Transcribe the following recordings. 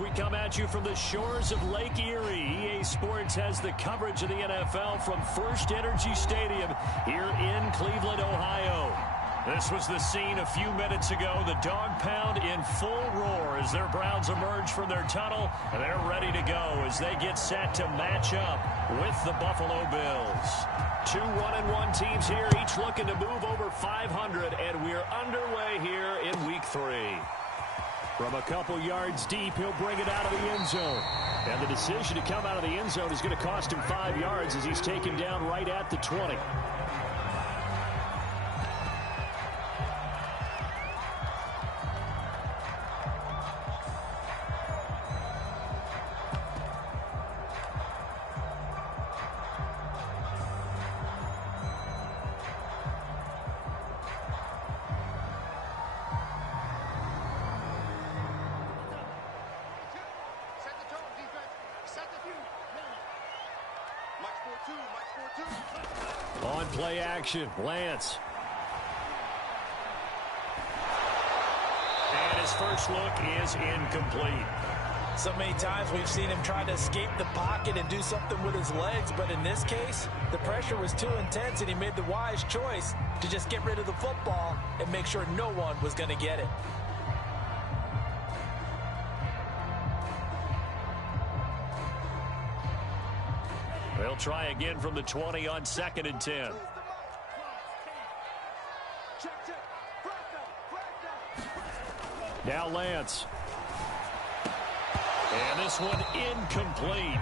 We come at you from the shores of Lake Erie. EA Sports has the coverage of the NFL from First Energy Stadium here in Cleveland, Ohio. This was the scene a few minutes ago. The dog pound in full roar as their Browns emerge from their tunnel. And they're ready to go as they get set to match up with the Buffalo Bills. Two 1-1 teams here, each looking to move over 500. And we're underway here in Week 3. From a couple yards deep, he'll bring it out of the end zone. And the decision to come out of the end zone is going to cost him 5 yards as he's taken down right at the 20. On play action, Lance. And his first look is incomplete. So many times we've seen him try to escape the pocket and do something with his legs, but in this case, the pressure was too intense and he made the wise choice to just get rid of the football and make sure no one was going to get it. They'll try again from the 20 on 2nd and 10. Now Lance. And this one incomplete.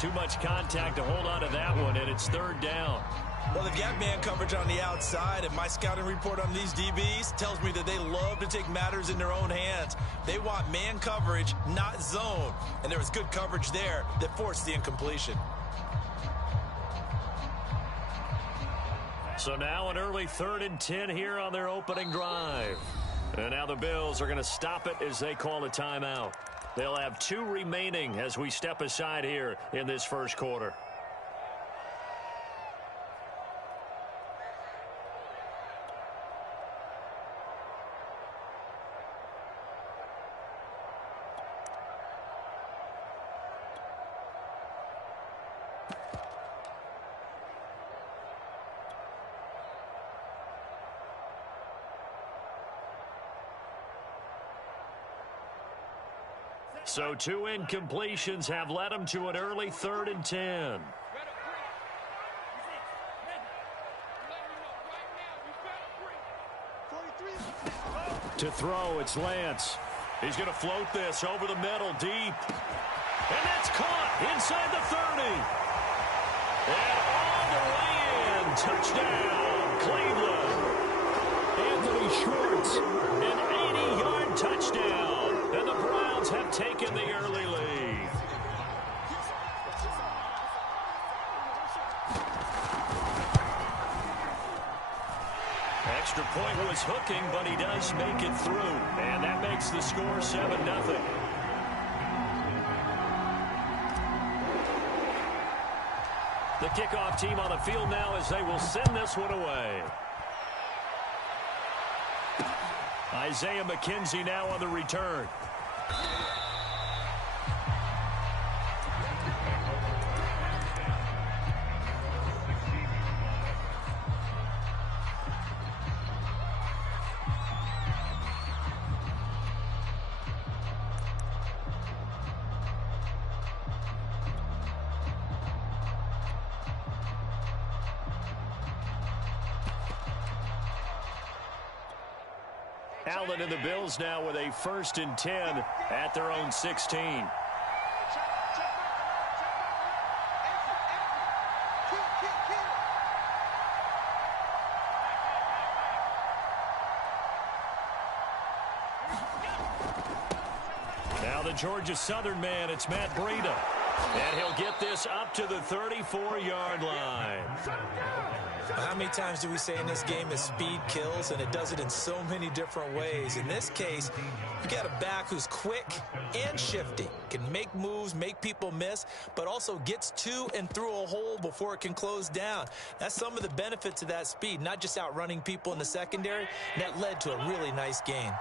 Too much contact to hold on to that one, and it's 3rd down. Well, they've got man coverage on the outside, and my scouting report on these DBs tells me that they love to take matters in their own hands. They want man coverage, not zone. And there was good coverage there that forced the incompletion. So now an early 3rd and 10 here on their opening drive. And now the Bills are going to stop it as they call a timeout. They'll have 2 remaining as we step aside here in this first quarter. So 2 incompletions have led them to an early 3rd and 10. To throw, it's Lance. He's going to float this over the middle deep. And that's caught inside the 30. And on the way in, touchdown, Cleveland. Anthony Schwartz, an 80-yard touchdown. And the Browns have taken the early lead. Extra point was hooking, but he does make it through. And that makes the score 7-0. The kickoff team on the field now as they will send this one away. Isaiah McKenzie now on the return. Allen and the Bills now with a 1st and 10 at their own 16. Now the Georgia Southern man, it's Matt Breida. And he'll get this up to the 34-yard line. How many times do we say in this game that speed kills, and it does it in so many different ways? In this case, you got a back who's quick and shifty, can make moves, make people miss, but also gets to and through a hole before it can close down. That's some of the benefits of that speed, not just outrunning people in the secondary. And that led to a really nice gain.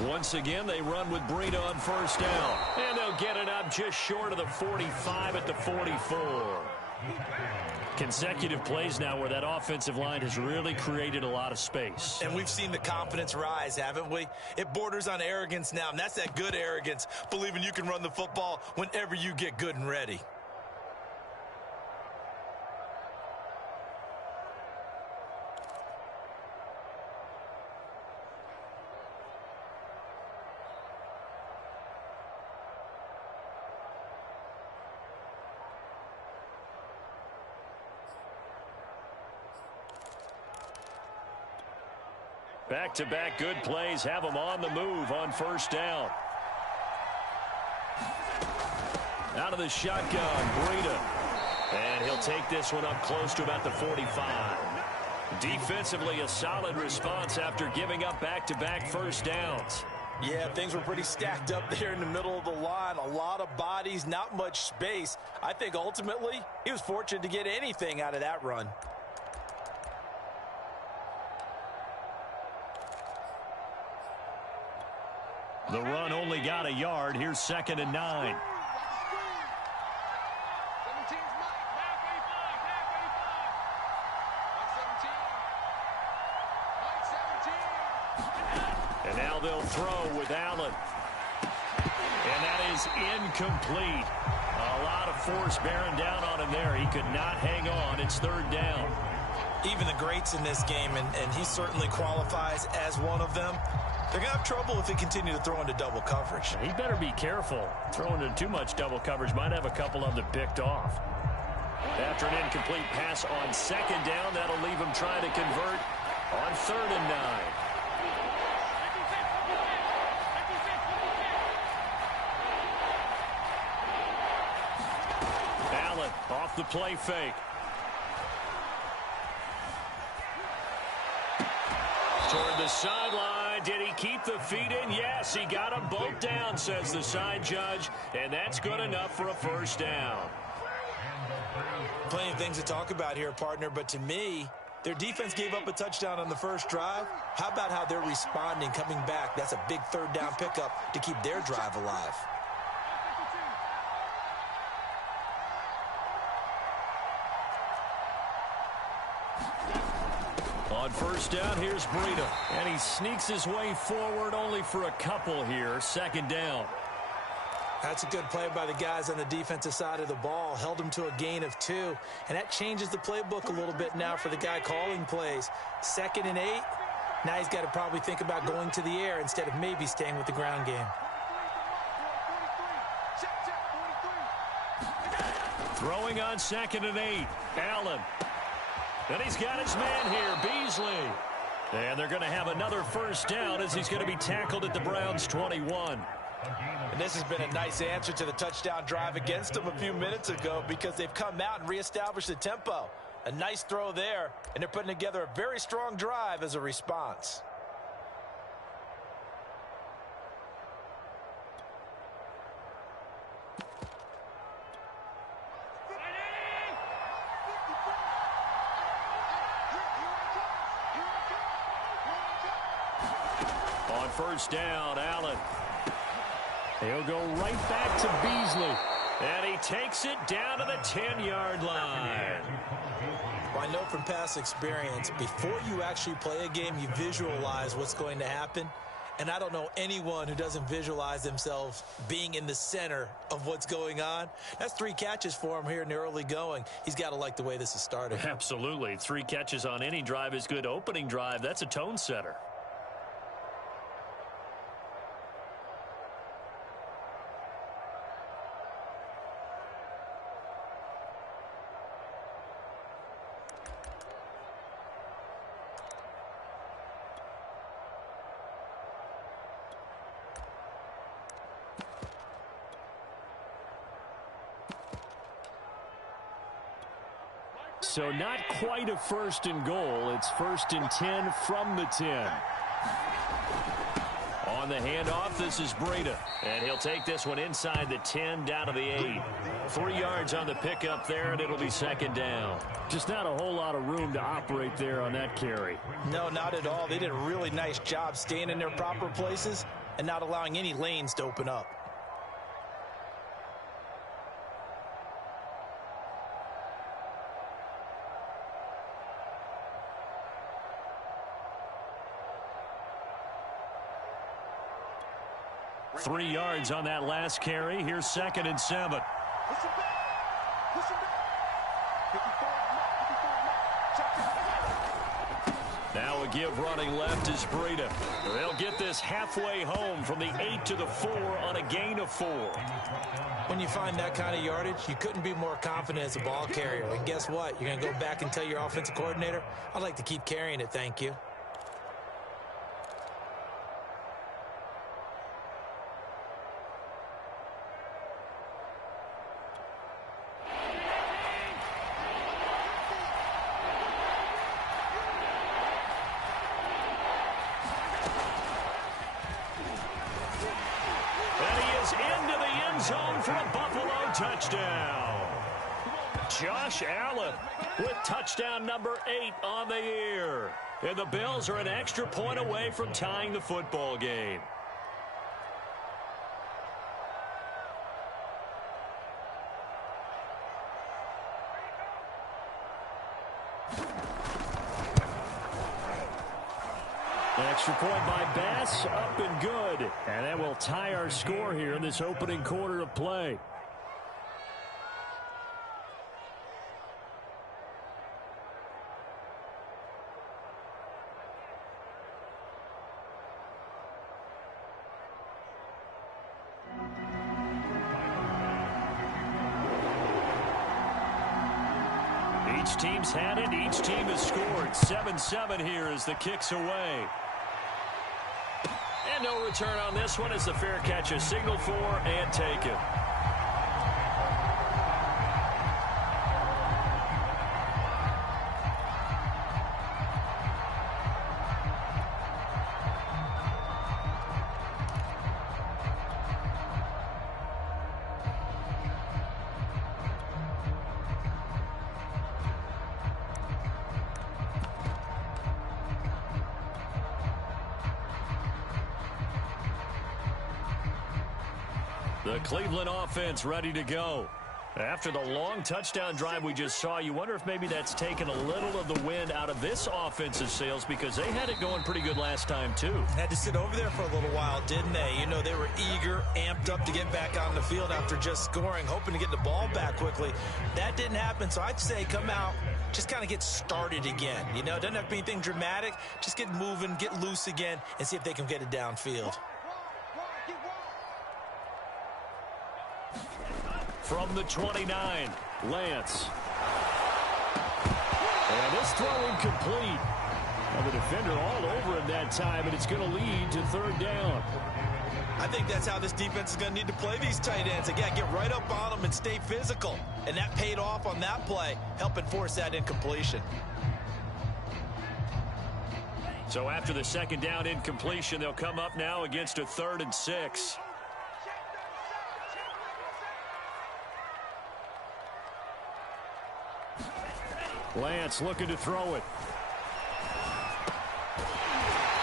Once again, they run with Breida on first down. And they'll get it up just short of the 45 at the 44. Consecutive plays now where that offensive line has really created a lot of space. And we've seen the confidence rise, haven't we? It borders on arrogance now, and that's that good arrogance, believing you can run the football whenever you get good and ready. Back-to-back good plays have them on the move on first down. Out of the shotgun, Breida. And he'll take this one up close to about the 45. Defensively, a solid response after giving up back-to-back first downs. Yeah, things were pretty stacked up there in the middle of the line. A lot of bodies, not much space. I think ultimately he was fortunate to get anything out of that run. The run only got a yard. Here's 2nd and 9. And now they'll throw with Allen. And that is incomplete. A lot of force bearing down on him there. He could not hang on. It's 3rd down. Even the greats in this game, and he certainly qualifies as one of them, they're going to have trouble if they continue to throw into double coverage. He better be careful. Throwing into too much double coverage might have a couple of them picked off. After an incomplete pass on 2nd down, that'll leave him trying to convert on 3rd and 9. Allen off the play fake. Toward the sideline. Did he keep the feet in? Yes, he got them both down, says the side judge, and that's good enough for a first down. Plenty of things to talk about here, partner, but to me, their defense gave up a touchdown on the first drive. How about how they're responding, coming back? That's a big 3rd down pickup to keep their drive alive. On first down, here's Breida. And he sneaks his way forward only for a couple here. 2nd down. That's a good play by the guys on the defensive side of the ball. Held them to a gain of 2. And that changes the playbook a little bit now for the guy calling plays. 2nd and 8. Now he's got to probably think about going to the air instead of maybe staying with the ground game. Throwing on 2nd and 8. Allen. And he's got his man here, Beasley. And they're going to have another first down as he's going to be tackled at the Browns' 21. And this has been a nice answer to the touchdown drive against them a few minutes ago because they've come out and reestablished the tempo. A nice throw there, and they're putting together a very strong drive as a response. On first down, Allen. He'll go right back to Beasley. And he takes it down to the 10-yard line. Well, I know from past experience, before you actually play a game, you visualize what's going to happen. And I don't know anyone who doesn't visualize themselves being in the center of what's going on. That's 3 catches for him here in the early going. He's got to like the way this is starting. Absolutely. 3 catches on any drive is good. Opening drive, that's a tone setter. So not quite a 1st and goal. It's 1st and 10 from the 10. On the handoff, this is Breida. And he'll take this one inside the 10, down to the 8. 3 yards on the pickup there, and it'll be second down. Just not a whole lot of room to operate there on that carry. No, not at all. They did a really nice job staying in their proper places and not allowing any lanes to open up. Three yards on that last carry. Here's 2nd and 7. Now a give running left is Breida. They'll get this halfway home from the 8 to the 4 on a gain of 4. When you find that kind of yardage, you couldn't be more confident as a ball carrier. And guess what? You're going to go back and tell your offensive coordinator, I'd like to keep carrying it, thank you. Zone for a Buffalo touchdown. Josh Allen with touchdown number 8 on the year. And the Bills are an extra point away from tying the football game. Extra point by Bass, up and good. And that will tie our score here in this opening quarter of play. Each team's had it. Each team has scored. 7-7 here as the kick's away. And no return on this one as the fair catch is signaled for and taken. The Cleveland offense ready to go. After the long touchdown drive we just saw, you wonder if maybe that's taken a little of the wind out of this offensive sails because they had it going pretty good last time too. Had to sit over there for a little while, didn't they? You know, they were eager, amped up to get back on the field after just scoring, hoping to get the ball back quickly. That didn't happen, so I'd say come out, just kind of get started again. You know, it doesn't have to be anything dramatic. Just get moving, get loose again, and see if they can get it downfield. From the 29, Lance. And this throw incomplete. Now the defender all over him that time, and it's going to lead to 3rd down. I think that's how this defense is going to need to play these tight ends. Again, get right up on them and stay physical. And that paid off on that play, helping force that incompletion. So after the 2nd down incompletion, they'll come up now against a 3rd and 6. Lance looking to throw it.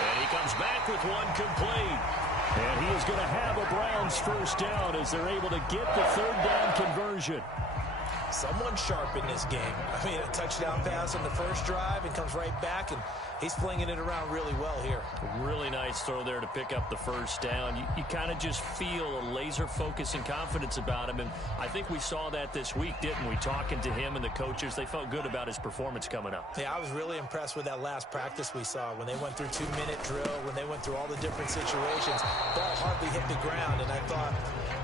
And he comes back with one complete. And he is going to have a Browns 1st down as they're able to get the 3rd down conversion. Someone sharp in this game. I mean, a touchdown pass on the first drive and comes right back, and he's flinging it around really well here. Really nice throw there to pick up the 1st down. You kind of just feel a laser focus and confidence about him, and I think we saw that this week, didn't we? Talking to him and the coaches, they felt good about his performance coming up. Yeah, I was really impressed with that last practice we saw when they went through 2-minute drill, when they went through all the different situations. Ball hardly hit the ground, and I thought,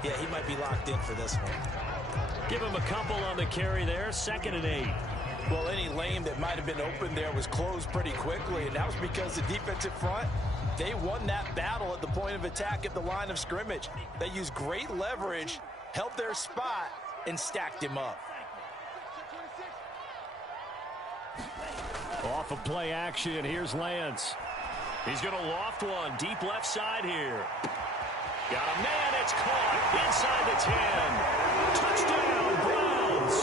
yeah, he might be locked in for this one. Give him a couple on the carry there, 2nd and 8. Well, any lane that might have been open there was closed pretty quickly, and that was because the defensive front, they won that battle at the point of attack at the line of scrimmage. They used great leverage, held their spot, and stacked him up. Off of play action, here's Lance. He's going to loft one deep left side here. Got a man. It's caught inside the 10. Touchdown, Browns.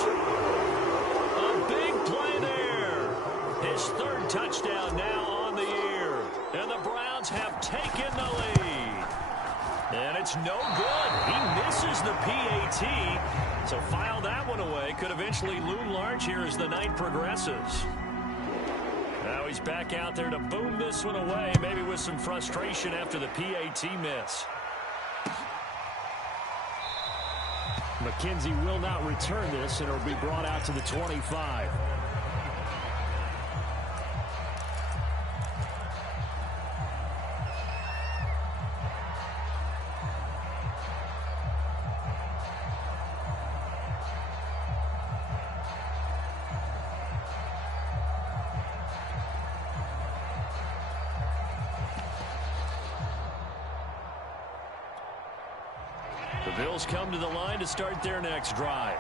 A big play there. His third touchdown now on the year. And the Browns have taken the lead. And it's no good. He misses the PAT. So file that one away. Could eventually loom large here as the night progresses. Now he's back out there to boom this one away, maybe with some frustration after the PAT miss. McKenzie will not return this, and it'll be brought out to the 25. The Bills come to the line to start their next drive.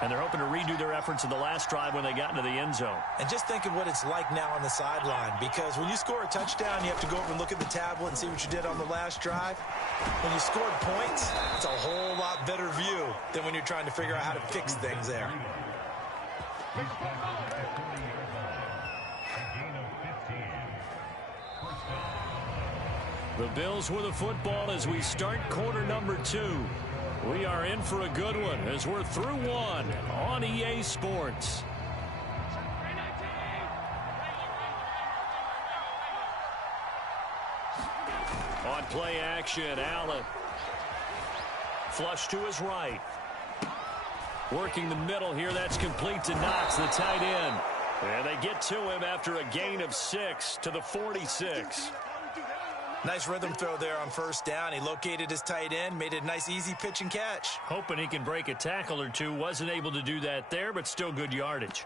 And they're hoping to redo their efforts in the last drive when they got into the end zone. And just think of what it's like now on the sideline, because when you score a touchdown, you have to go over and look at the tablet and see what you did on the last drive. When you scored points, it's a whole lot better view than when you're trying to figure out how to fix things there. The Bills with the football as we start quarter number 2. We are in for a good one as we're through one on EA Sports. On play action, Allen. Flush to his right. Working the middle here, that's complete to Knox, the tight end. And they get to him after a gain of 6 to the 46. Nice rhythm throw there on first down. He located his tight end, made it a nice easy pitch and catch. Hoping he can break a tackle or two. Wasn't able to do that there, but still good yardage.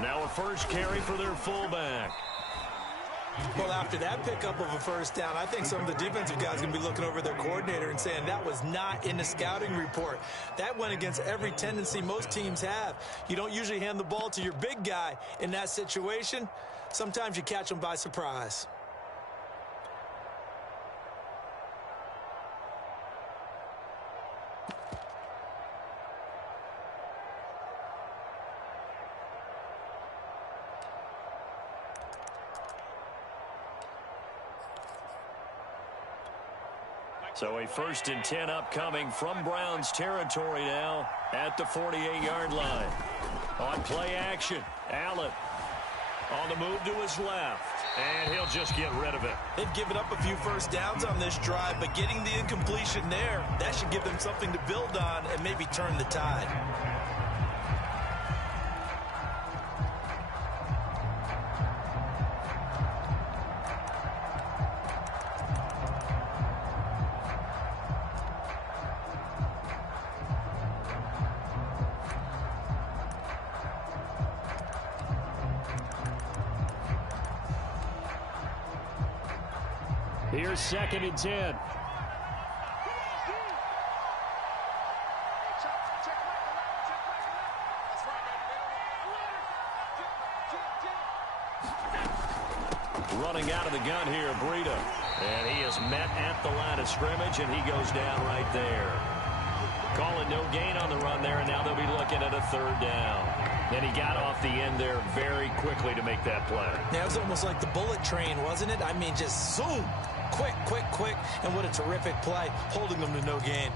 Now a first carry for their fullback. Well, after that pickup of a first down, I think some of the defensive guys are going to be looking over their coordinator and saying that was not in the scouting report. That went against every tendency most teams have. You don't usually hand the ball to your big guy in that situation. Sometimes you catch them by surprise. So a 1st and 10 upcoming from Browns territory now at the 48-yard line. On play action, Allen on the move to his left, and he'll just get rid of it. They've given up a few first downs on this drive, but getting the incompletion there, that should give them something to build on and maybe turn the tide. Here's 2nd and 10. Running out of the gun here, Breida. And he is met at the line of scrimmage, and he goes down right there. Calling no gain on the run there, and now they'll be looking at a 3rd down. And he got off the end there very quickly to make that play. Yeah, it was almost like the bullet train, wasn't it? I mean, just zoom. Quick, quick, quick. And what a terrific play, holding them to no gain.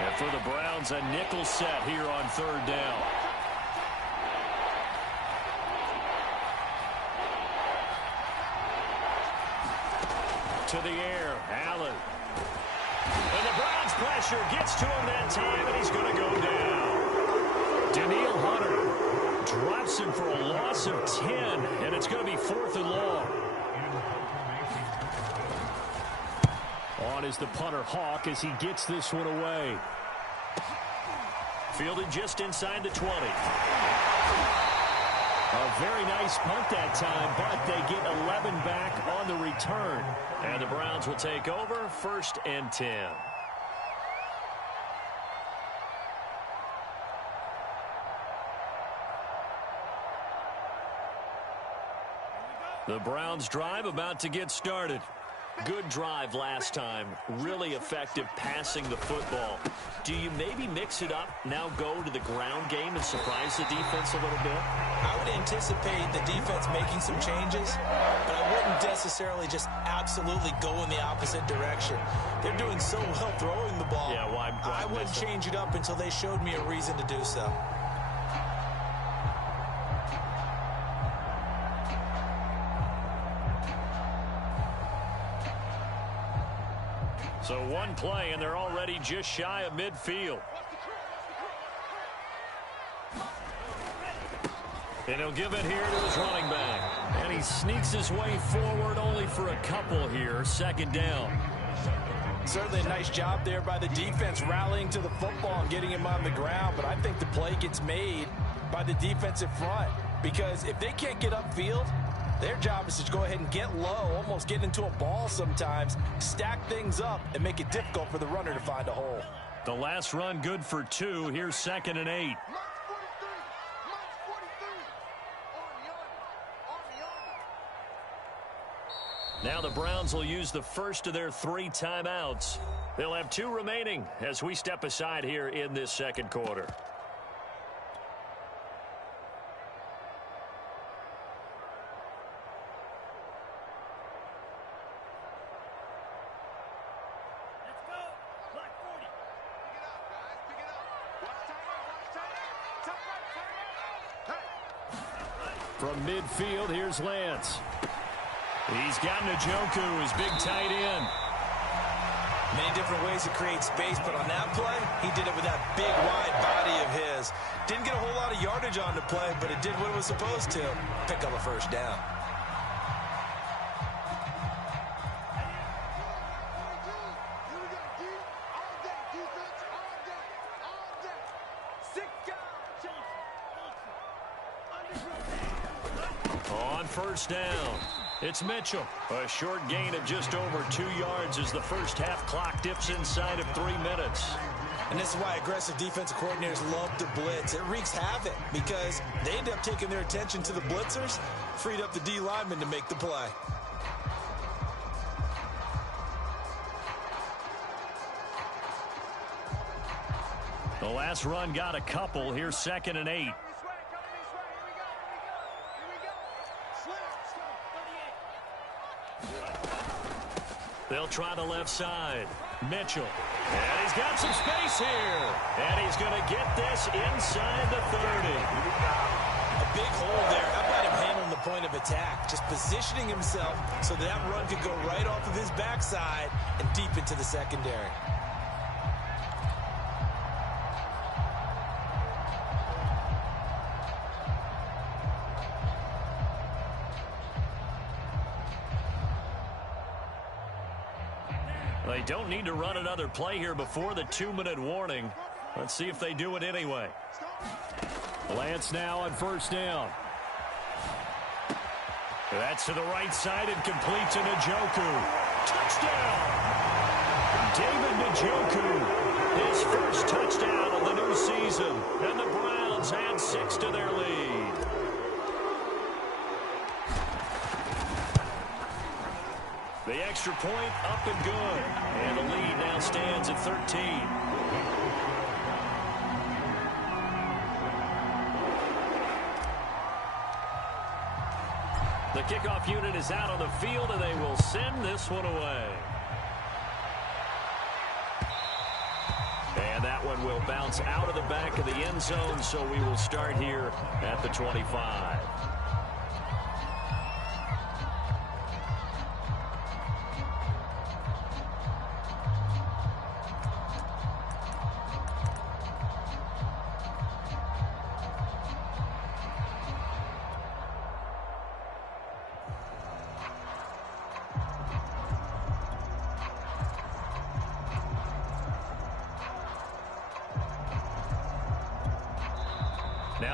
And for the Browns, a nickel set here on 3rd down. To the air, Allen. And the Browns pressure gets to him that time, and he's going to go down. Danielle Hunter drops him for a loss of 10, and it's going to be 4th and long. On is the punter, Hawk, as he gets this one away. Fielded just inside the 20. A very nice punt that time, but they get 11 back on the return. And the Browns will take over, 1st and 10. The Browns drive about to get started. Good drive last time. Really effective passing the football. Do you maybe mix it up, now go to the ground game and surprise the defense a little bit? I would anticipate the defense making some changes, but I wouldn't necessarily just absolutely go in the opposite direction. They're doing so well throwing the ball. Yeah, why I wouldn't change it up until they showed me a reason to do so. So one play, and they're already just shy of midfield. And he'll give it here to his running back. And he sneaks his way forward only for a couple here. 2nd down. Certainly a nice job there by the defense rallying to the football and getting him on the ground. But I think the play gets made by the defensive front. Because if they can't get upfield, their job is to go ahead and get low, almost get into a ball sometimes, stack things up, and make it difficult for the runner to find a hole. The last run good for 2. Here's 2nd and 8. Now the Browns will use the first of their 3 timeouts. They'll have 2 remaining as we step aside here in this 2nd quarter. From midfield, here's Lance. He's got Njoku, his big tight end. Many different ways to create space, but on that play, he did it with that big, wide body of his. Didn't get a whole lot of yardage on the play, but it did what it was supposed to. Pick up a 1st down. On 1st down, it's Mitchell. A short gain of just over 2 yards as the first half clock dips inside of 3 minutes. And this is why aggressive defensive coordinators love to blitz. It wreaks havoc because they end up taking their attention to the blitzers, freed up the D lineman to make the play. The last run got a couple. Here's 2nd and 8. They'll try the left side. Mitchell. And he's got some space here. And he's going to get this inside the 30. A big hole there. How about him handling the point of attack? Just positioning himself so that run could go right off of his backside and deep into the secondary. They don't need to run another play here before the 2-minute warning. Let's see if they do it anyway. Lance now on 1st down. That's to the right side and complete to Njoku. Touchdown! David Njoku, his first touchdown of the new season. And the Browns add 6 to their lead. The extra point up and good. And the lead now stands at 13. The kickoff unit is out on the field, and they will send this one away. And that one will bounce out of the back of the end zone, so we will start here at the 25.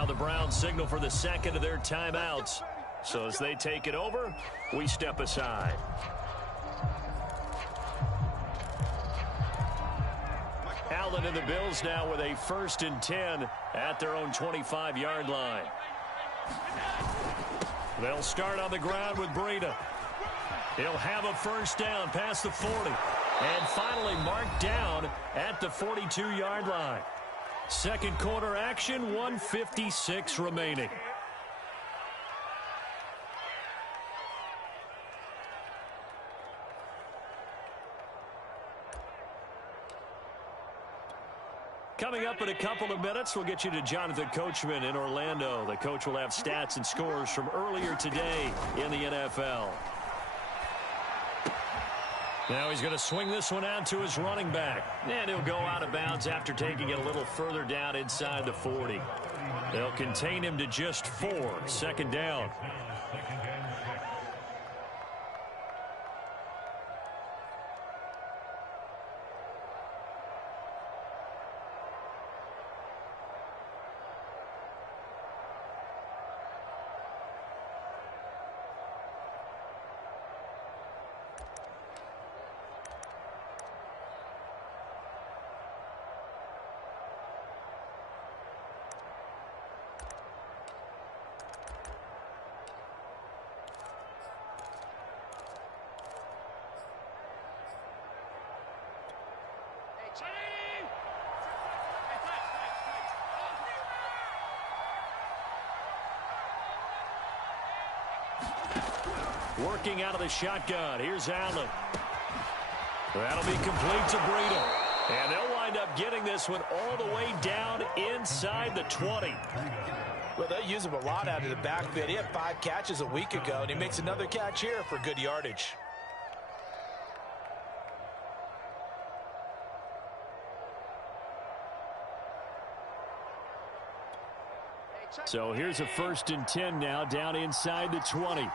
Now the Browns signal for the second of their timeouts. So as they take it over, we step aside. Allen and the Bills now with a 1st and 10 at their own 25-yard line. They'll start on the ground with Breida. He'll have a first down past the 40. And finally marked down at the 42-yard line. Second quarter action, 1:56 remaining. Coming up in a couple of minutes, we'll get you to Jonathan Coachman in Orlando. The coach will have stats and scores from earlier today in the NFL. Now he's going to swing this one out to his running back. And he'll go out of bounds after taking it a little further down inside the 40. They'll contain him to just 4. Second down. Working out of the shotgun. Here's Allen. That'll be complete to Breida. And they'll wind up getting this one all the way down inside the 20. Well, they use him a lot out of the backfield. He had 5 catches a week ago, and he makes another catch here for good yardage. So here's a 1st and 10 now down inside the 20.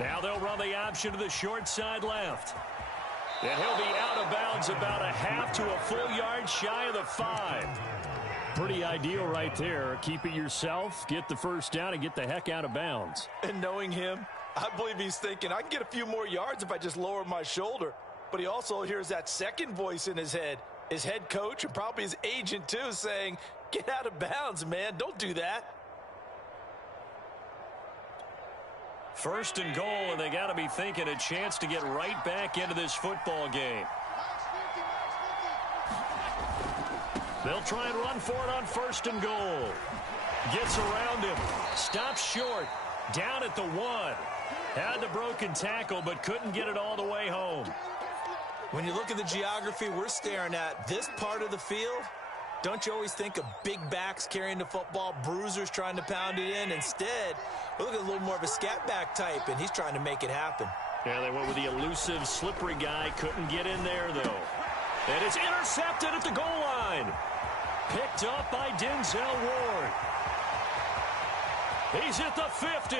Now they'll run the option to the short side left. And he'll be out of bounds about a half to a full yard shy of the 5. Pretty ideal right there. Keep it yourself, get the first down, and get the heck out of bounds. And knowing him, I believe he's thinking, I can get a few more yards if I just lower my shoulder. But he also hears that second voice in his head. His head coach and probably his agent, too, saying, get out of bounds, man. Don't do that. 1st and goal, and they got to be thinking a chance to get right back into this football game. They'll try and run for it on 1st and goal. Gets around him. Stops short. Down at the 1. Had the broken tackle, but couldn't get it all the way home. When you look at the geography we're staring at, this part of the field, don't you always think of big backs carrying the football, bruisers trying to pound it in? Instead, we look at a little more of a scat back type, and he's trying to make it happen. Yeah, they went with the elusive, slippery guy. Couldn't get in there, though. And it's intercepted at the goal line. Picked up by Denzel Ward. He's at the 50.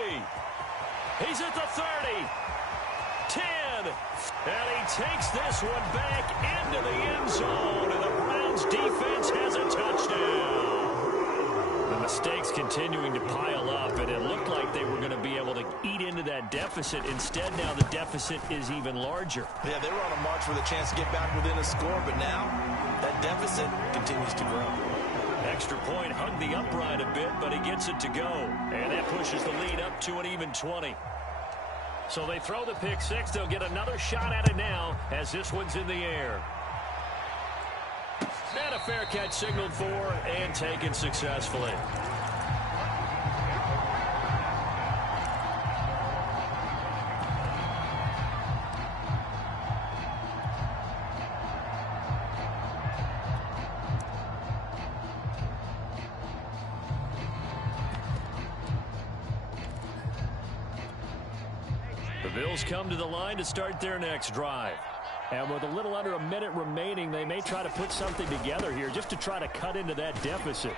He's at the 30. 10. And he takes this one back into the end zone. And the Browns defense has a touchdown. The mistakes continuing to pile up, and it looked like they were going to be able to eat into that deficit. Instead, now the deficit is even larger. Yeah, they were on a march with a chance to get back within a score, but now that deficit continues to grow. Extra point hugged the upright a bit, but he gets it to go. And that pushes the lead up to an even 20. So they throw the pick six. They'll get another shot at it now as this one's in the air. And a fair catch signaled for and taken successfully. The Bills come to the line to start their next drive. And with a little under a minute remaining, they may try to put something together here just to try to cut into that deficit.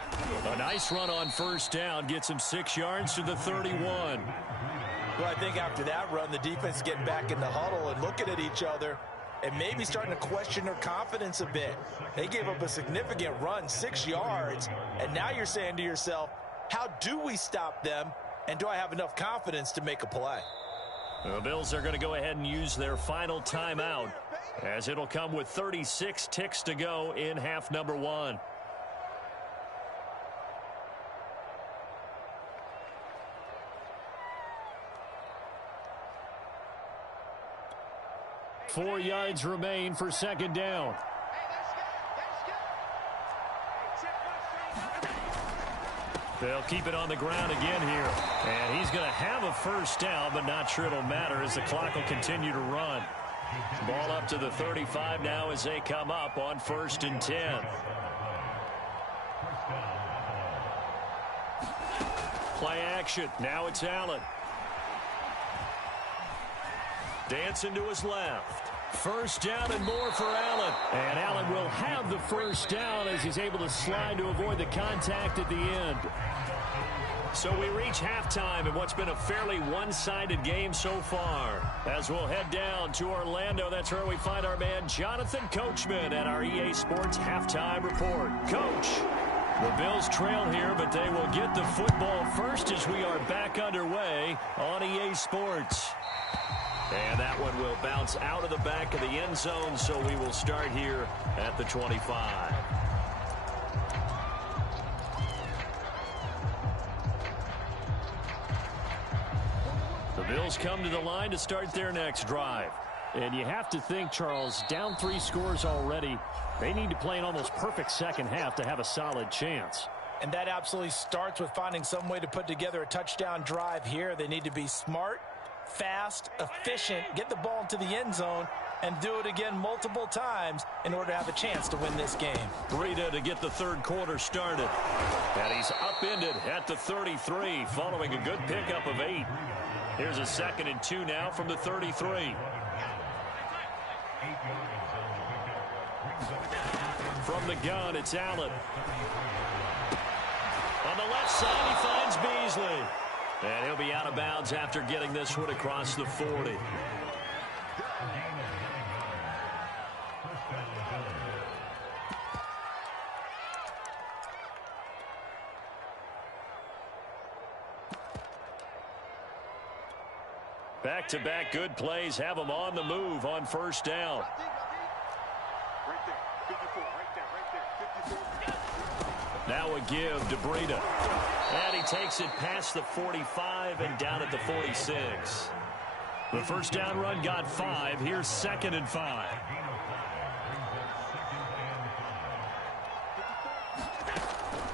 A nice run on first down gets him 6 yards to the 31. Well, I think after that run, the defense is getting back in the huddle and looking at each other. and maybe starting to question their confidence a bit. They gave up a significant run, 6 yards, and now you're saying to yourself, how do we stop them, and do I have enough confidence to make a play? The Bills are going to go ahead and use their final timeout, as it'll come with 36 ticks to go in half number 1. Four yards remain for second down. They'll keep it on the ground again here. And he's going to have a first down, but not sure it'll matter as the clock will continue to run. Ball up to the 35 now as they come up on 1st and 10. Play action. Now it's Allen. Dancing to his left. First down and more for Allen. And Allen will have the first down as he's able to slide to avoid the contact at the end. So we reach halftime in what's been a fairly one-sided game so far. As we'll head down to Orlando, that's where we find our man Jonathan Coachman at our EA Sports Halftime Report. Coach, the Bills trail here, but they will get the football first as we are back underway on EA Sports. And that one will bounce out of the back of the end zone, so we will start here at the 25. The Bills come to the line to start their next drive. And you have to think, Charles, down 3 scores already. They need to play an almost perfect second half to have a solid chance. And that absolutely starts with finding some way to put together a touchdown drive here. They need to be smart, fast, efficient, get the ball into the end zone, and do it again multiple times in order to have a chance to win this game. Breida to get the third quarter started. And he's upended at the 33 following a good pickup of 8. Here's a 2nd and 2 now from the 33. From the gun, it's Allen. On the left side, he finds Beasley. And he'll be out of bounds after getting this one across the 40. Back-to-back good plays have them on the move on first down. Now a give to Breida. And he takes it past the 45 and down at the 46. The first down run got 5. Here's 2nd and 5.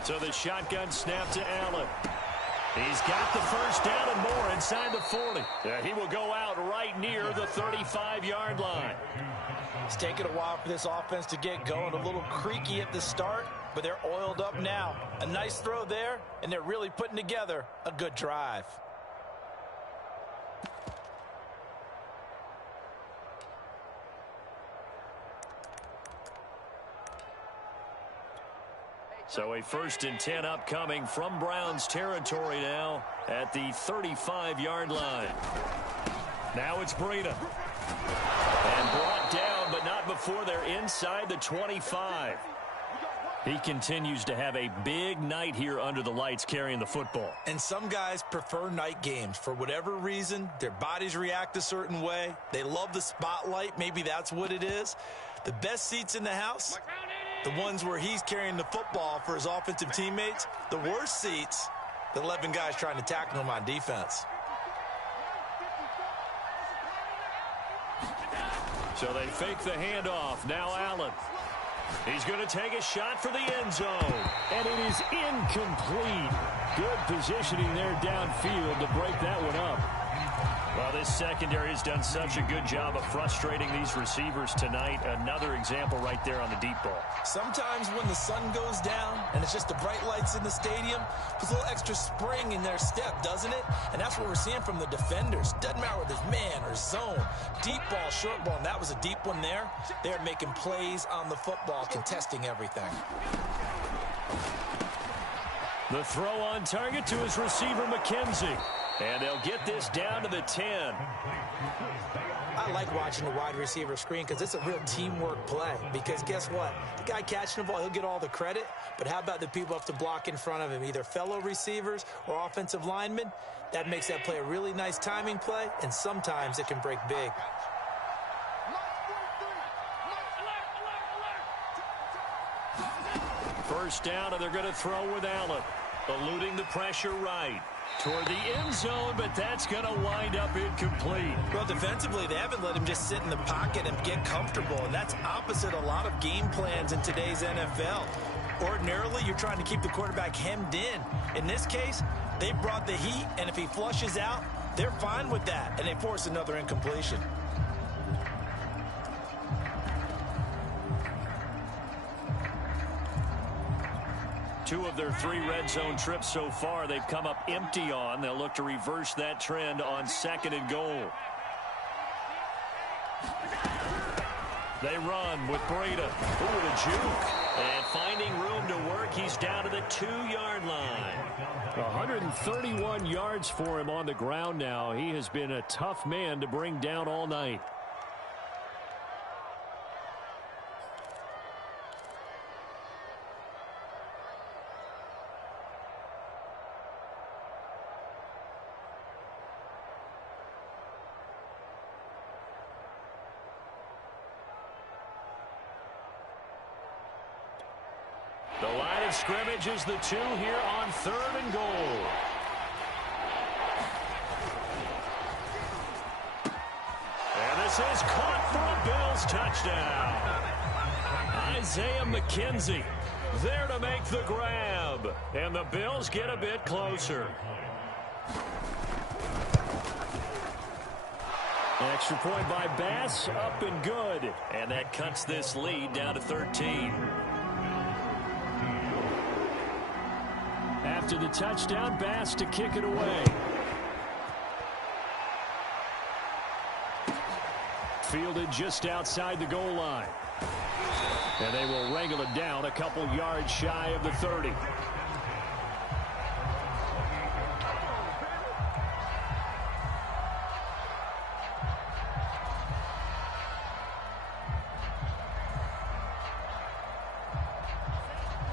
So the shotgun snap to Allen. He's got the first down and more inside the 40. He will go out right near the 35-yard line. It's taken a while for this offense to get going. A little creaky at the start, but they're oiled up now. A nice throw there, and they're really putting together a good drive. So a 1st and 10 upcoming from Browns territory now at the 35-yard line. Now it's Breida. And brought down, but not before they're inside the 25. He continues to have a big night here under the lights carrying the football. And some guys prefer night games. For whatever reason, their bodies react a certain way. They love the spotlight. Maybe that's what it is. The best seats in the house, the ones where he's carrying the football for his offensive teammates. The worst seats, the 11 guys trying to tackle him on defense. So they fake the handoff. Now Allen. He's going to take a shot for the end zone. And it is incomplete. Good positioning there downfield to break that one up. Well, this secondary has done such a good job of frustrating these receivers tonight. Another example right there on the deep ball. Sometimes when the sun goes down and it's just the bright lights in the stadium, there's a little extra spring in their step, doesn't it? And that's what we're seeing from the defenders. Doesn't matter whether it's man or zone. Deep ball, short ball, and that was a deep one there. They're making plays on the football, contesting everything. The throw on target to his receiver, McKenzie. And they'll get this down to the 10. I like watching the wide receiver screen because it's a real teamwork play. Because guess what? The guy catching the ball, he'll get all the credit. But how about the people up to block in front of him, either fellow receivers or offensive linemen? That makes that play a really nice timing play, and sometimes it can break big. First down, and they're going to throw with Allen. Eluding the pressure right toward the end zone, but that's going to wind up incomplete. Well, defensively, they haven't let him just sit in the pocket and get comfortable, and that's opposite a lot of game plans in today's NFL. Ordinarily, you're trying to keep the quarterback hemmed in. In this case, they brought the heat, and if he flushes out, they're fine with that, and they force another incompletion. Two of their 3 red zone trips so far, they've come up empty on. They'll look to reverse that trend on 2nd and goal. They run with Breida. Ooh, the juke. And finding room to work, he's down to the 2-yard line. 131 yards for him on the ground now. He has been a tough man to bring down all night. The line of scrimmage is the 2 here on 3rd and goal. And this is caught for a Bills touchdown. Isaiah McKenzie there to make the grab. And the Bills get a bit closer. Extra point by Bass, up and good. And that cuts this lead down to 13. After the touchdown, Bass to kick it away. Fielded just outside the goal line. And they will wrangle it down a couple yards shy of the 30.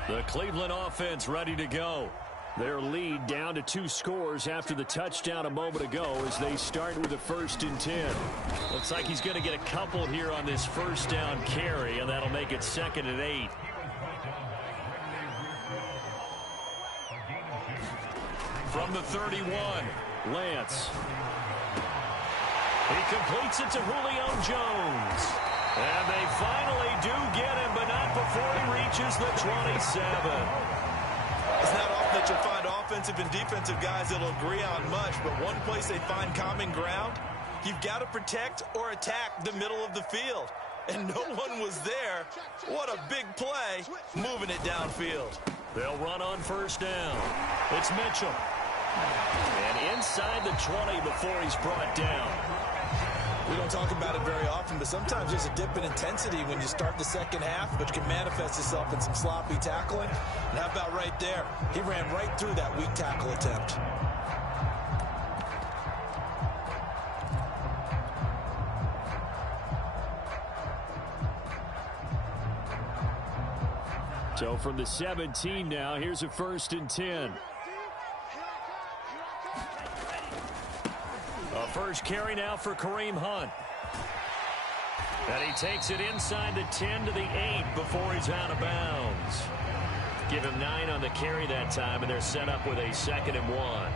The Cleveland offense ready to go. Their lead down to 2 scores after the touchdown a moment ago as they start with a 1st and 10. Looks like he's going to get a couple here on this first down carry, and that'll make it 2nd and 8. From the 31, Lance. he completes it to Julio Jones. And they finally do get him, but not before he reaches the 27. It's not often that you'll find offensive and defensive guys that'll agree on much, but one place they find common ground, you've got to protect or attack the middle of the field. And no one was there. What a big play, moving it downfield. They'll run on first down. It's Mitchell. And inside the 20 before he's brought down. We don't talk about it very often, but sometimes there's a dip in intensity when you start the second half, which can manifest itself in some sloppy tackling. And how about right there? He ran right through that weak tackle attempt. So from the 17 now, here's a 1st and 10. A first carry now for Kareem Hunt. And he takes it inside the 10 to the 8 before he's out of bounds. Give him 9 on the carry that time, and they're set up with a 2nd and 1.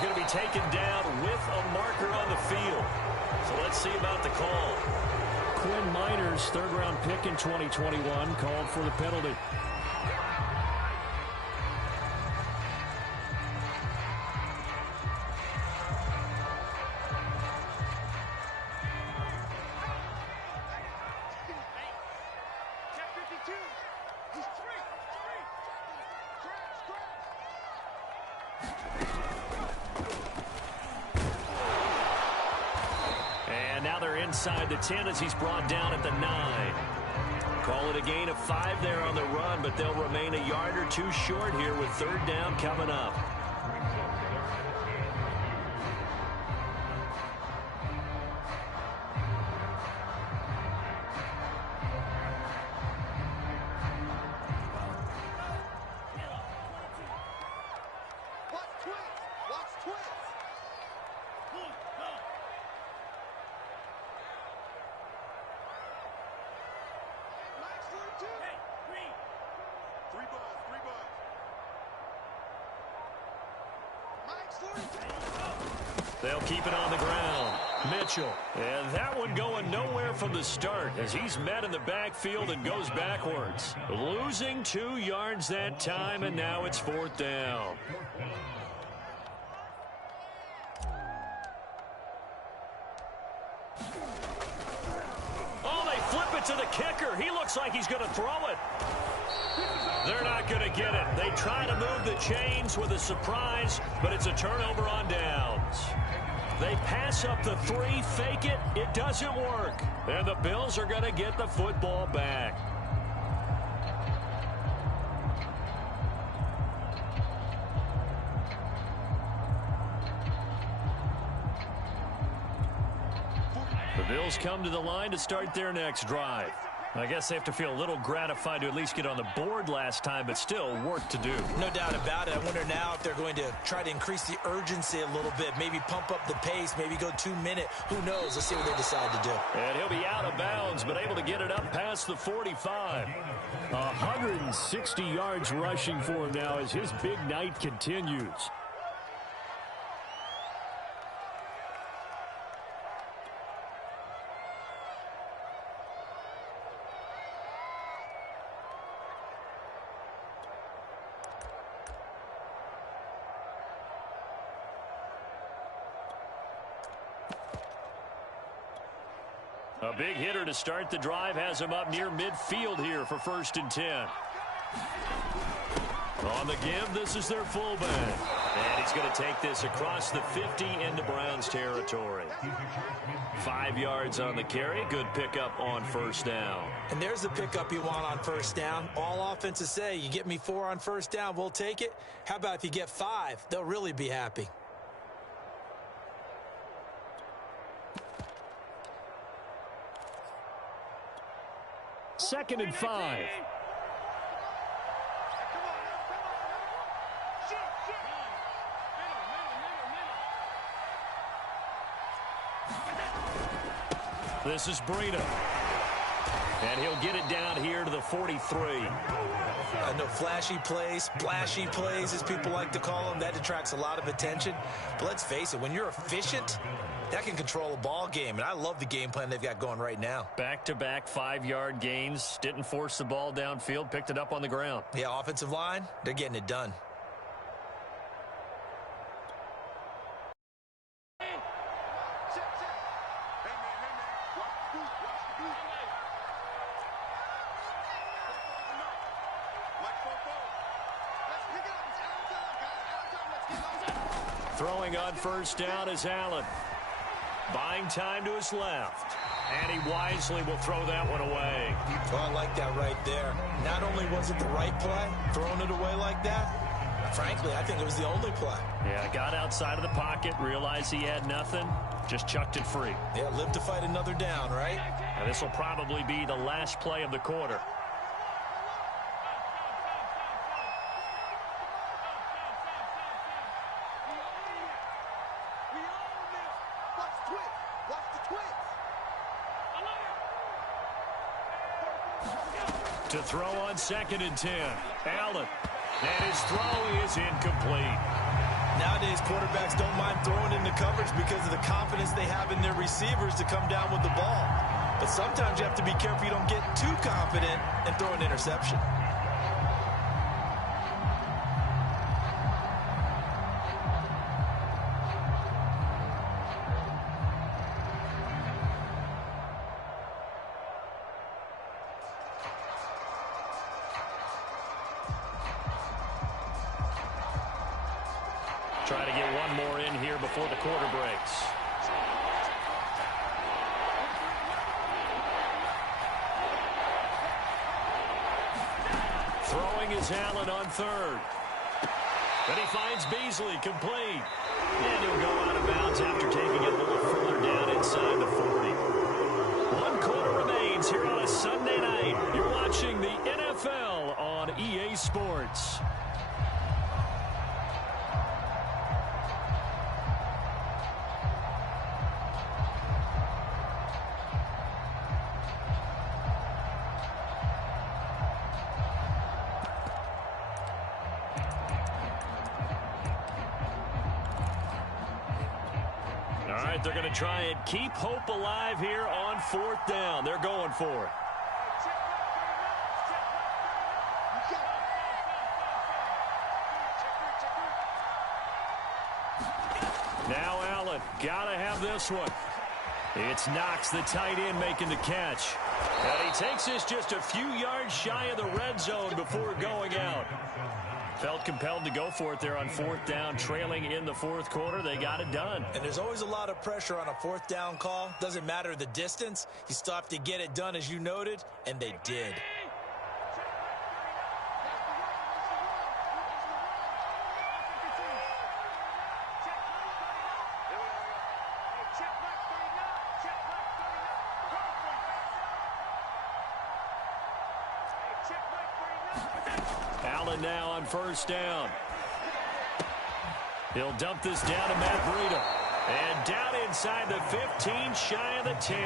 Going to be taken down with a marker on the field. So let's see about the call. Quinn Miners, 3rd-round pick in 2021, called for the penalty. inside the 10 as he's brought down at the 9. Call it a gain of 5 there on the run, but they'll remain a yard or two short here with third down coming up. They'll keep it on the ground. Mitchell. And that one going nowhere from the start as he's met in the backfield and goes backwards. Losing 2 yards that time, and now it's 4th down. Oh, they flip it to the kicker. He looks like he's going to throw it. They're not going to get it. They try to move the chains with a surprise, but it's a turnover on downs. They pass up the 3, fake it. It doesn't work. And the Bills are going to get the football back. The Bills come to the line to start their next drive. I guess they have to feel a little gratified to at least get on the board last time, but still work to do. No doubt about it. I wonder now if they're going to try to increase the urgency a little bit, maybe pump up the pace, maybe go 2-minute. Who knows? Let's see what they decide to do. And he'll be out of bounds, but able to get it up past the 45. 160 yards rushing for him now as his big night continues. A big hitter to start the drive has him up near midfield here for 1st and 10. On the give, this is their fullback. And he's going to take this across the 50 into Browns territory. 5 yards on the carry. Good pickup on 1st down. And there's the pickup you want on 1st down. All offenses say, you get me 4 on 1st down, we'll take it. How about if you get 5? They'll really be happy. Second and 5. This is Breida. And he'll get it down here to the 43. I know flashy plays, splashy plays, as people like to call them, that attracts a lot of attention. But let's face it, when you're efficient, that can control a ball game. And I love the game plan they've got going right now. Back-to-back 5-yard gains. Didn't force the ball downfield. Picked it up on the ground. Yeah, offensive line, they're getting it done. Throwing on 1st down is Allen. Buying time to his left. And he wisely will throw that one away. Oh, I like that right there. Not only was it the right play, throwing it away like that, frankly, I think it was the only play. Yeah, got outside of the pocket, realized he had nothing, just chucked it free. Yeah, live to fight another down, right? And this will probably be the last play of the quarter. To throw on 2nd and 10. Allen. And his throw is incomplete. Nowadays, quarterbacks don't mind throwing into coverage because of the confidence they have in their receivers to come down with the ball. But sometimes you have to be careful you don't get too confident and throw an interception. Try to get one more in here before the quarter breaks. Throwing is Allen on third. But he finds Beasley complete. And he'll go out of bounds after taking it a little further down inside the 40. 1 quarter remains here on a Sunday night. You're watching the NFL on EA Sports. They're going to try and keep hope alive here on 4th down. They're going for it. Now Allen, got to have this one. It's Knox, the tight end, making the catch. And he takes this just a few yards shy of the red zone before going out. Felt compelled to go for it there on 4th down, trailing in the 4th quarter. They got it done. And there's always a lot of pressure on a 4th down call. Doesn't matter the distance. You still have to get it done, as you noted, and they did. Allen now on 1st down. He'll dump this down to Matt Breida. And down inside the 15, shy of the 10.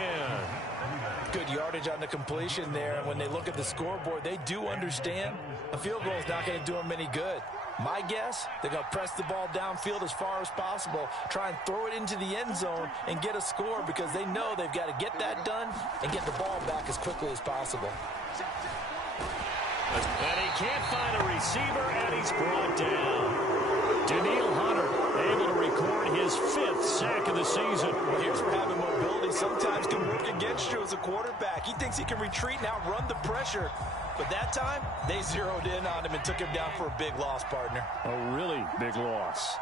Good yardage on the completion there. And when they look at the scoreboard, they do understand a field goal is not going to do them any good. My guess, they're going to press the ball downfield as far as possible, try and throw it into the end zone and get a score because they know they've got to get that done and get the ball back as quickly as possible. And he can't find a receiver, and he's brought down. Danielle Hunter able to record his 5th sack of the season. Well, here's where having mobility sometimes can work against you as a quarterback. He thinks he can retreat and outrun the pressure. But that time, they zeroed in on him and took him down for a big loss, partner. A really big loss.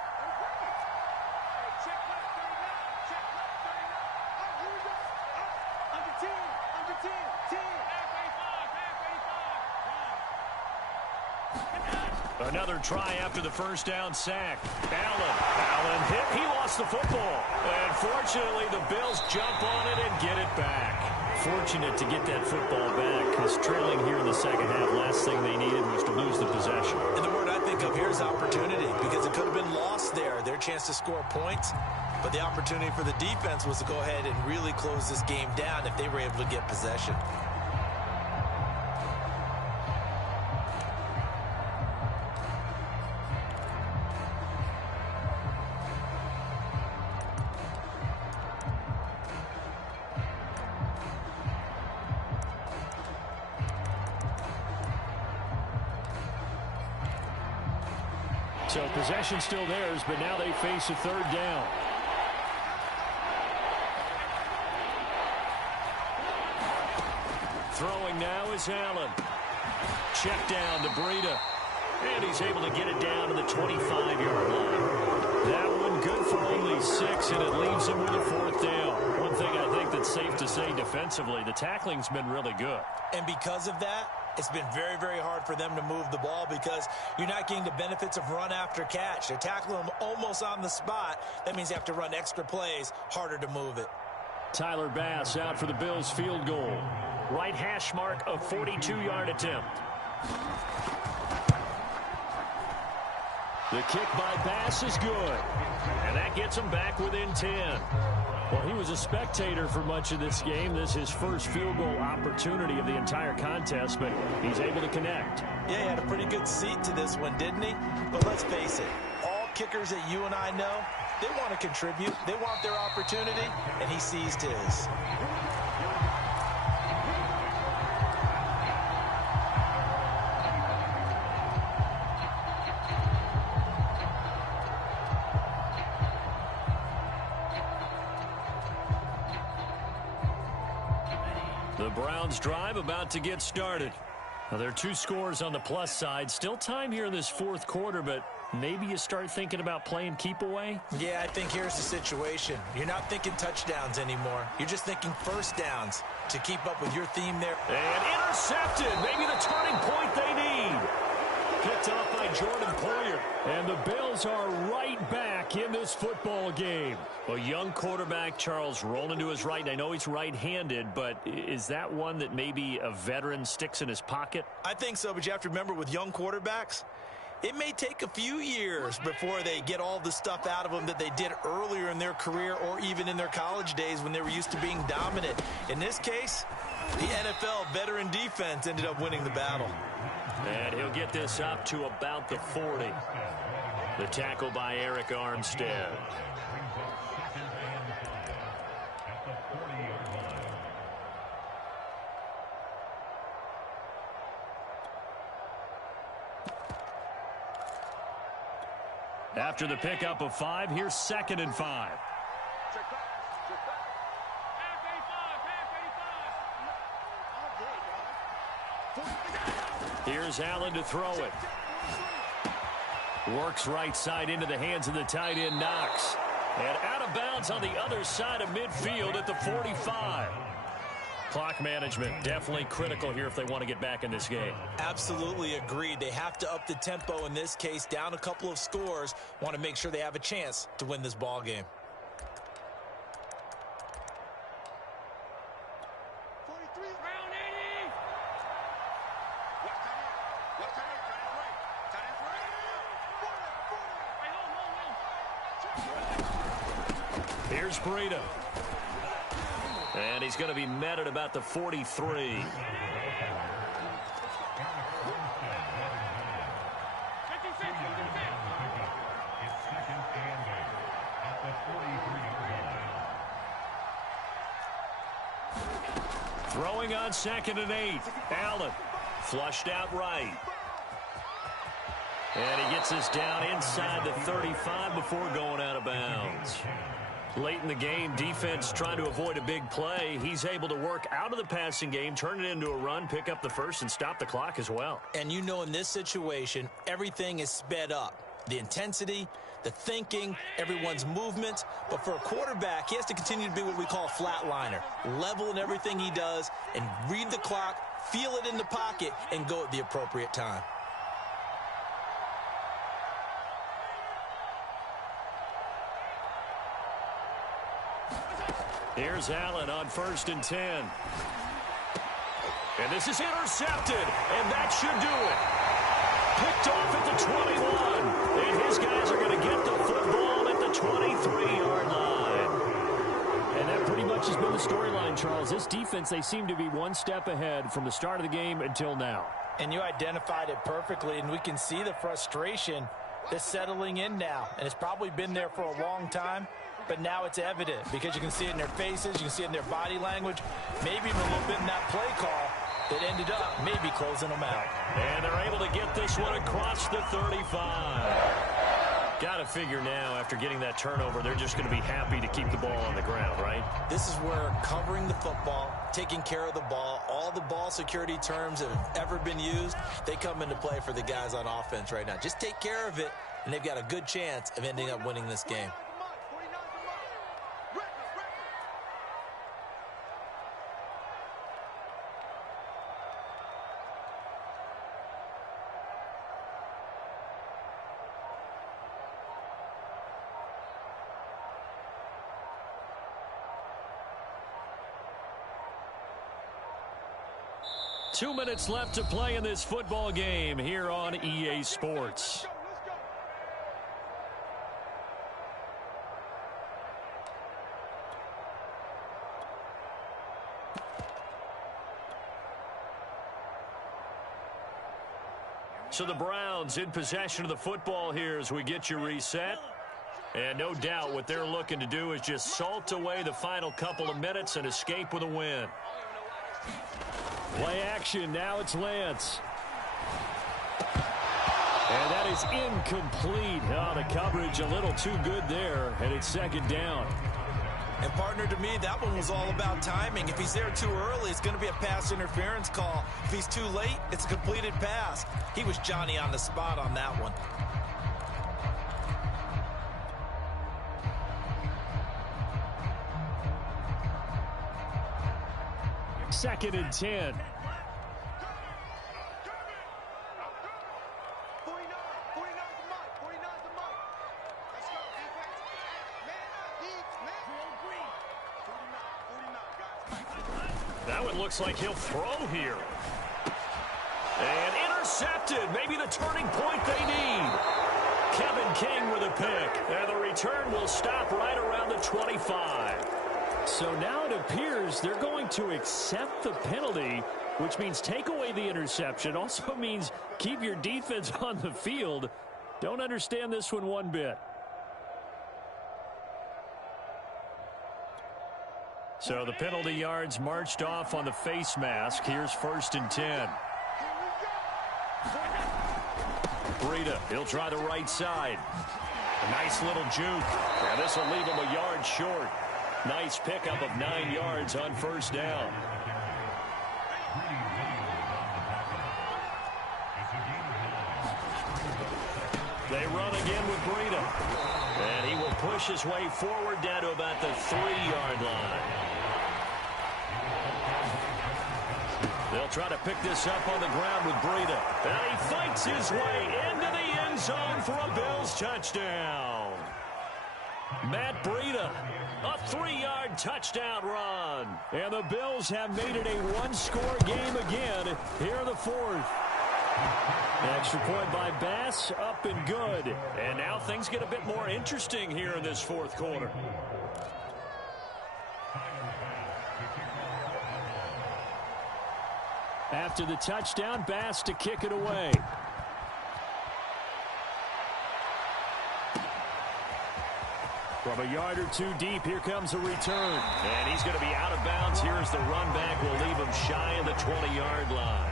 Another try after the 1st down sack. Allen hit. He lost the football. And fortunately, the Bills jump on it and get it back. Fortunate to get that football back because trailing here in the 2nd half, last thing they needed was to lose the possession. And the word I think of here is opportunity because it could have been lost there. Their chance to score points. But the opportunity for the defense was to go ahead and really close this game down if they were able to get possession. So possession still theirs, but now they face a 3rd down. Throwing now is Allen. Check down to Breida. And he's able to get it down to the 25-yard line. That one good for only 6, and it leaves him with a 4th down. One thing I think that's safe to say defensively, the tackling's been really good. And because of that, it's been very, very hard for them to move the ball because you're not getting the benefits of run after catch. They're tackling them almost on the spot. That means you have to run extra plays, harder to move it. Tyler Bass out for the Bills field goal. Right hash mark, a 42-yard attempt. The kick by Bass is good. And that gets him back within 10. Well, he was a spectator for much of this game. This is his first field goal opportunity of the entire contest, but he's able to connect. Yeah, he had a pretty good seat to this one, didn't he? But let's face it, all kickers that you and I know, they want to contribute. They want their opportunity, and he seized his. The Browns drive about to get started. Now, there are 2 scores on the plus side. Still time here in this 4th quarter, but maybe you start thinking about playing keep away? Yeah, I think here's the situation. You're not thinking touchdowns anymore. You're just thinking first downs to keep up with your theme there. And intercepted. Maybe the turning point they need. Picked off by Jordan Poyer. And the Bills are right back in this football game. A young quarterback, Charles, rolling to his right. And I know he's right-handed, but is that one that maybe a veteran sticks in his pocket? I think so, but you have to remember with young quarterbacks, it may take a few years before they get all the stuff out of them that they did earlier in their career or even in their college days when they were used to being dominant. In this case, the NFL veteran defense ended up winning the battle. And he'll get this up to about the 40. The tackle by Arik Armstead. After the pickup of 5, here's 2nd and 5. Here's Allen to throw it. Works right side into the hands of the tight end, Knox. And out of bounds on the other side of midfield at the 45. Clock management definitely critical here if they want to get back in this game. Absolutely agreed. They have to up the tempo in this case, down a couple of scores. Want to make sure they have a chance to win this ball game. Here's Breida. And he's going to be met at about the 43. Throwing on 2nd and 8. Allen flushed out right. And he gets us down inside the 35 before going out of bounds. Late in the game, defense trying to avoid a big play. He's able to work out of the passing game, turn it into a run, pick up the first, and stop the clock as well. And you know in this situation, everything is sped up. The intensity, the thinking, everyone's movement. But for a quarterback, he has to continue to be what we call a flatliner. Level in everything he does and read the clock, feel it in the pocket, and go at the appropriate time. Here's Allen on 1st and 10. And this is intercepted, and that should do it. Picked off at the 21, and his guys are going to get the football at the 23-yard line. And that pretty much has been the storyline, Charles. This defense, they seem to be one step ahead from the start of the game until now. And you identified it perfectly, and we can see the frustration that's settling in now. And it's probably been there for a long time. But now it's evident because you can see it in their faces, you can see it in their body language, maybe even a little bit in that play call that ended up maybe closing them out. And they're able to get this one across the 35. Got to figure now after getting that turnover, they're just going to be happy to keep the ball on the ground, right? This is where covering the football, taking care of the ball, all the ball security terms that have ever been used, they come into play for the guys on offense right now. Just take care of it, and they've got a good chance of ending up winning this game. Two minutes left to play in this football game here on EA Sports. So the Browns in possession of the football here as we get you reset. And no doubt what they're looking to do is just salt away the final couple of minutes and escape with a win. Play action. Now it's Lance. And that is incomplete. Oh, the coverage a little too good there. And it's 2nd down. And partner, to me, that one was all about timing. If he's there too early, it's going to be a pass interference call. If he's too late, it's a completed pass. He was Johnny on the spot on that one. 2nd and 10. That one looks like he'll throw here. And intercepted. Maybe the turning point they need. Kevin King with a pick. And the return will stop right around the 25. So now it appears they're going to accept the penalty, which means take away the interception. Also means keep your defense on the field. Don't understand this one bit. So the penalty yards marched off on the face mask. Here's 1st and 10. Breida, he'll try the right side. A nice little juke. And this will leave him a yard short. Nice pickup of 9 yards on 1st down. They run again with Breida. And he will push his way forward down to about the 3-yard line. They'll try to pick this up on the ground with Breida. And he fights his way into the end zone for a Bills touchdown. Matt Breida, a 3-yard touchdown run. And the Bills have made it a one-score game again here in the 4th. Extra point by Bass, up and good. And now things get a bit more interesting here in this 4th quarter. After the touchdown, Bass to kick it away. From a yard or two deep, here comes a return. And he's going to be out of bounds. Here's the run back. Will leave him shy of the 20-yard line.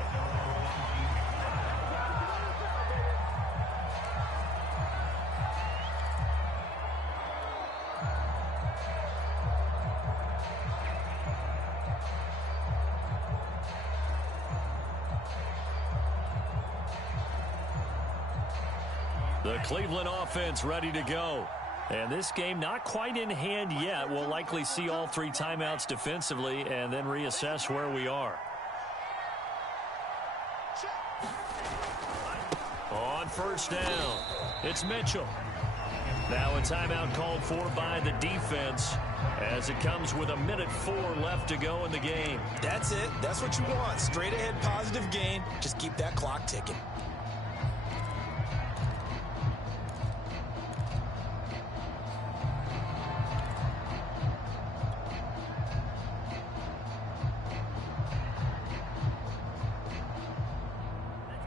The Cleveland offense ready to go. And this game not quite in hand yet. We'll likely see all 3 timeouts defensively and then reassess where we are. On 1st down, it's Mitchell. Now a timeout called for by the defense as it comes with 1:04 left to go in the game. That's it. That's what you want. Straight ahead positive gain. Just keep that clock ticking.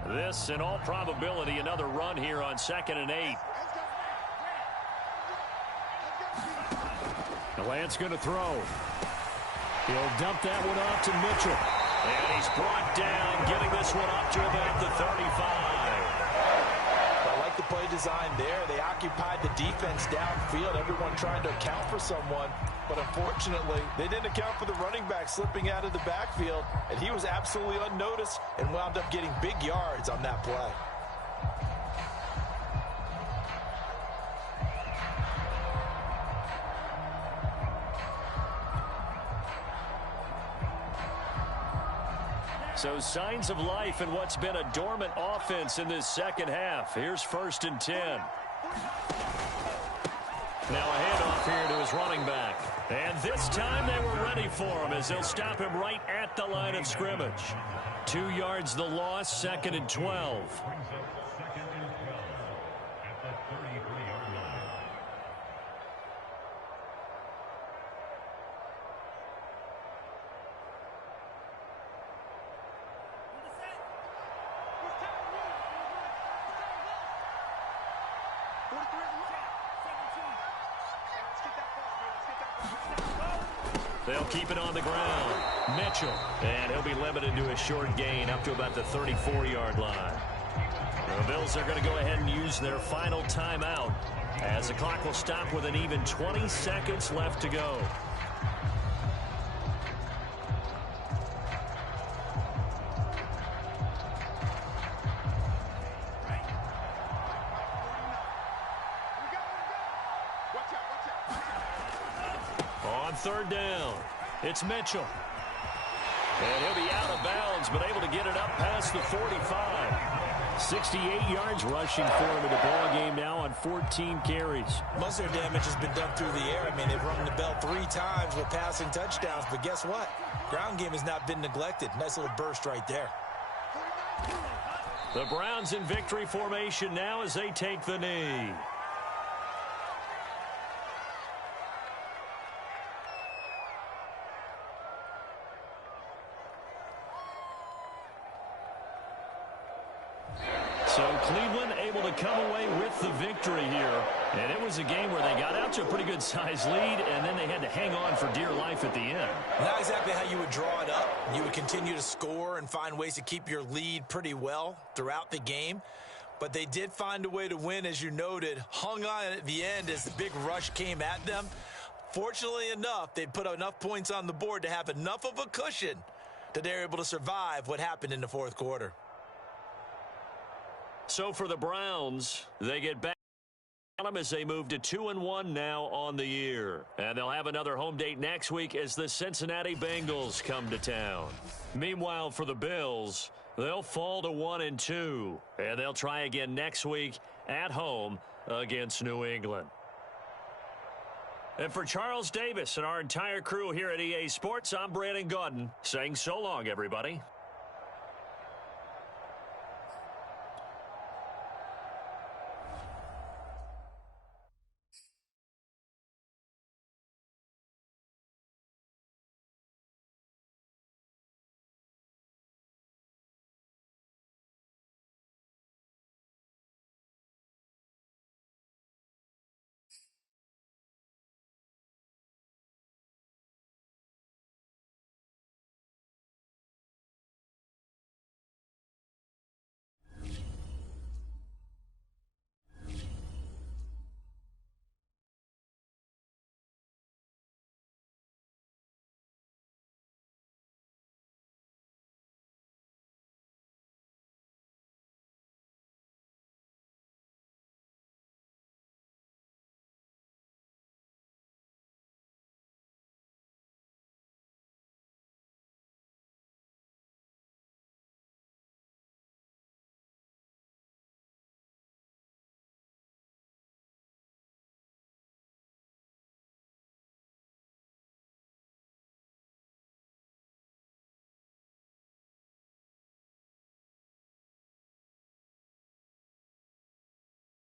This, in all probability, another run here on 2nd and 8. Lance going to throw. He'll dump that one off to Mitchell. And he's brought down, getting this one up to about the 35. I like the play design there. They occupied the defense downfield, everyone trying to account for someone. But unfortunately, they didn't account for the running back slipping out of the backfield, and he was absolutely unnoticed and wound up getting big yards on that play. So signs of life in what's been a dormant offense in this 2nd half. Here's 1st and 10. Now a handoff here to his running back. And this time they were ready for him as they'll stop him right at the line of scrimmage. 2 yards the loss, 2nd and 12. They'll keep it on the ground. Mitchell. And he'll be limited to a short gain up to about the 34-yard line. The Bills are going to go ahead and use their final timeout as the clock will stop with an even 20 seconds left to go. On 3rd down, it's Mitchell. And he'll be out of bounds, but able to get it up past the 45. 68 yards rushing for him in the ball game now on 14 carries. Most of their damage has been done through the air. I mean, they've rung the bell 3 times with passing touchdowns, but guess what? Ground game has not been neglected. Nice little burst right there. The Browns in victory formation now as they take the knee. So Cleveland able to come away with the victory here. And it was a game where they got out to a pretty good size lead, and then they had to hang on for dear life at the end. Not exactly how you would draw it up. You would continue to score and find ways to keep your lead pretty well throughout the game. But they did find a way to win, as you noted. Hung on at the end as the big rush came at them. Fortunately enough, they put enough points on the board to have enough of a cushion that they're able to survive what happened in the fourth quarter. So for the Browns, they get back as they move to 2-1 now on the year. And they'll have another home date next week as the Cincinnati Bengals come to town. Meanwhile, for the Bills, they'll fall to 1-2. And they'll try again next week at home against New England. And for Charles Davis and our entire crew here at EA Sports, I'm Brandon Gaudin saying so long, everybody.